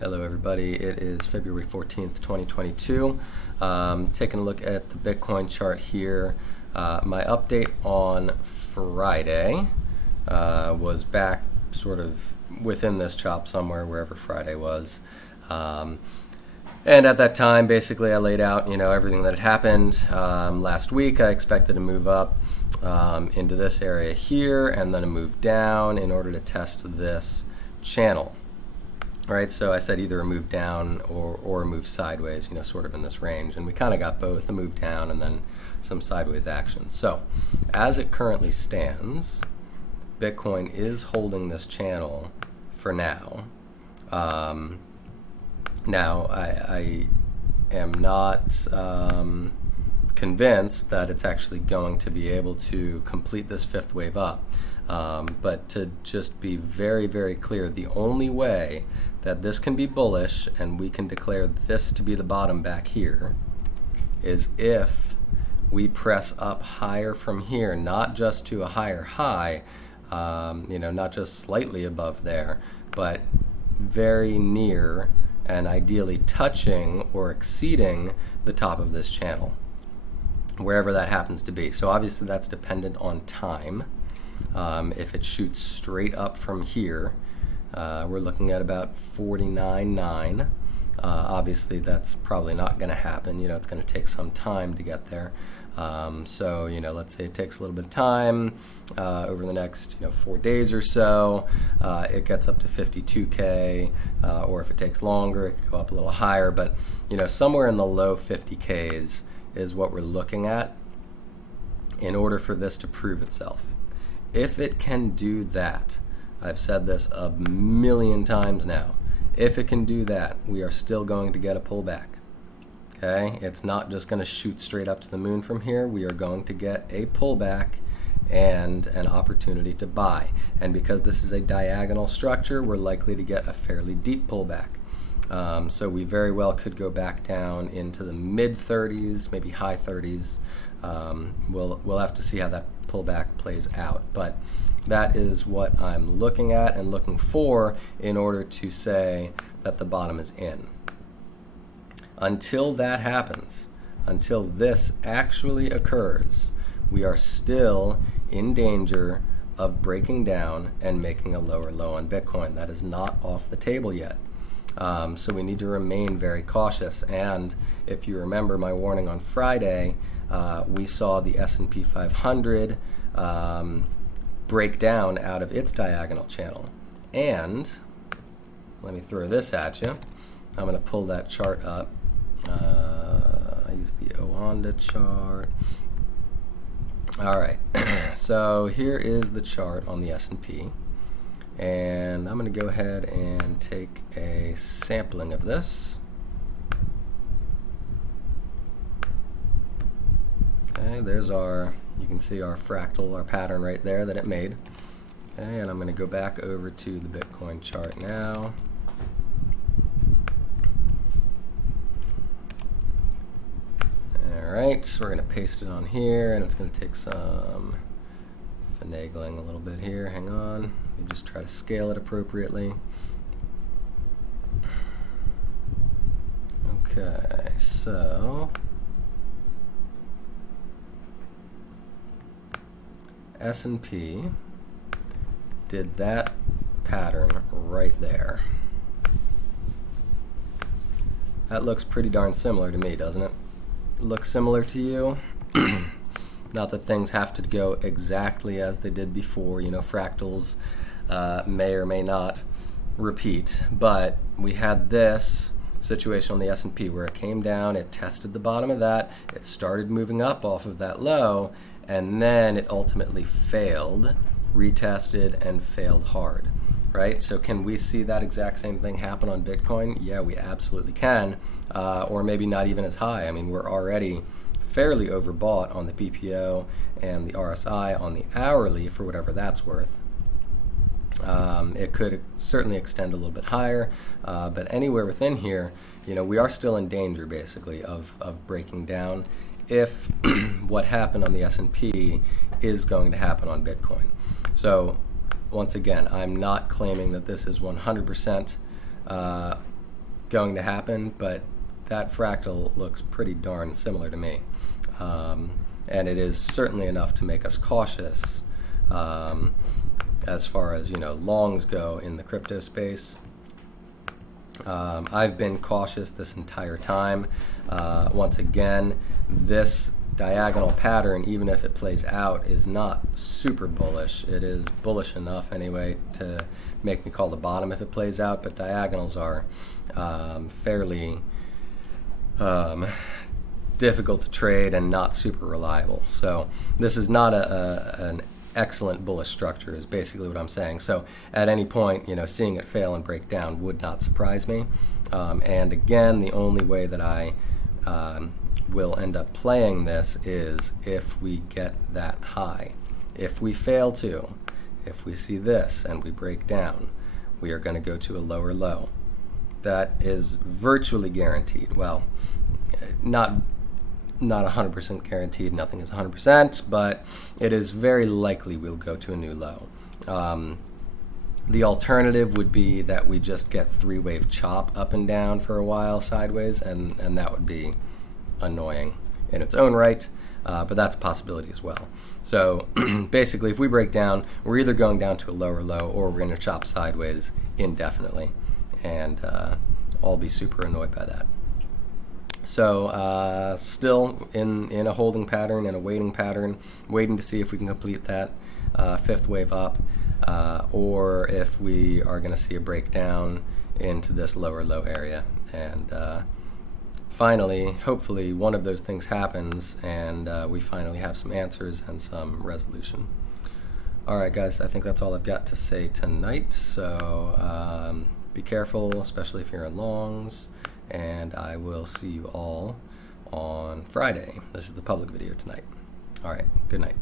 Hello everybody, it is February 14th, 2022. Taking a look at the Bitcoin chart here. My update on Friday was back sort of within this chop somewhere, wherever Friday was. And at that time, basically I laid out, everything that had happened. Last week I expected to move up into this area here and then a move down in order to test this channel. Right, so I said either a move down or a move sideways, sort of in this range. And we kind of got both, a move down and then some sideways action. So as it currently stands, Bitcoin is holding this channel for now. Now, I am not convinced that it's actually going to be able to complete this fifth wave up. But to just be very, very clear, the only way that this can be bullish and we can declare this to be the bottom back here is if we press up higher from here, not just to a higher high, not just slightly above there, but very near and ideally touching or exceeding the top of this channel, wherever that happens to be. So obviously that's dependent on time. If it shoots straight up from here, we're looking at about 49.9. Obviously, that's probably not going to happen. It's going to take some time to get there. So, let's say it takes a little bit of time over the next, 4 days or so. It gets up to 52K, or if it takes longer, it could go up a little higher. But, somewhere in the low 50Ks is what we're looking at in order for this to prove itself. If it can do that, I've said this a million times now, if it can do that, we are still going to get a pullback. Okay? It's not just going to shoot straight up to the moon from here. We are going to get a pullback and an opportunity to buy. And because this is a diagonal structure, we're likely to get a fairly deep pullback. So we very well could go back down into the mid 30s, maybe high 30s. We'll have to see how that pullback plays out, but that is what I'm looking at and looking for in order to say that the bottom is in. Until that happens, until this actually occurs, we are still in danger of breaking down and making a lower low on Bitcoin. That is not off the table yet. So we need to remain very cautious. And if you remember my warning on Friday, we saw the S&P 500 break down out of its diagonal channel. And let me throw this at you. I'm going to pull that chart up. I use the Ohanda chart. All right. So here is the chart on the S&P. And I'm going to go ahead and take a sampling of this. Okay, there's you can see our fractal, our pattern right there that it made. Okay, and I'm going to go back over to the Bitcoin chart now. All right, so we're going to paste it on here, and it's going to take some finagling a little bit here. Hang on. You just try to scale it appropriately. Okay, so S&P did that pattern right there. That looks pretty darn similar to me, doesn't it? Looks similar to you? Not that things have to go exactly as they did before. Fractals may or may not repeat, but we had this situation on the S&P where it came down, it tested the bottom of that, it started moving up off of that low, and then it ultimately failed, retested, and failed hard, right? So can we see that exact same thing happen on Bitcoin? Yeah, we absolutely can, or maybe not even as high. I mean, we're already fairly overbought on the PPO and the RSI on the hourly for whatever that's worth. It could certainly extend a little bit higher, but anywhere within here, we are still in danger basically of breaking down if what happened on the S&P is going to happen on Bitcoin. So once again, I'm not claiming that this is 100% going to happen, but that fractal looks pretty darn similar to me. And it is certainly enough to make us cautious as far as, longs go in the crypto space. I've been cautious this entire time. Once again, this diagonal pattern, even if it plays out, is not super bullish. It is bullish enough anyway to make me call the bottom if it plays out, but diagonals are fairly difficult to trade and not super reliable. So this is not an excellent bullish structure is basically what I'm saying. So at any point, seeing it fail and break down would not surprise me. And again, the only way that I will end up playing this is if we get that high. If we fail to, if we see this and we break down, we are going to go to a lower low. That is virtually guaranteed. Well, not 100% guaranteed, nothing is 100%, but it is very likely we'll go to a new low. The alternative would be that we just get three-wave chop up and down for a while sideways, and that would be annoying in its own right, but that's a possibility as well. So basically, if we break down, we're either going down to a lower low or we're going to chop sideways indefinitely, and I'll be super annoyed by that. So still in a holding pattern, in a waiting pattern, waiting to see if we can complete that fifth wave up, or if we are going to see a breakdown into this lower low area. And finally, hopefully, one of those things happens, and we finally have some answers and some resolution. All right, guys, I think that's all I've got to say tonight. So be careful, especially if you're in longs. And I will see you all on Friday. This is the public video tonight. All right, good night.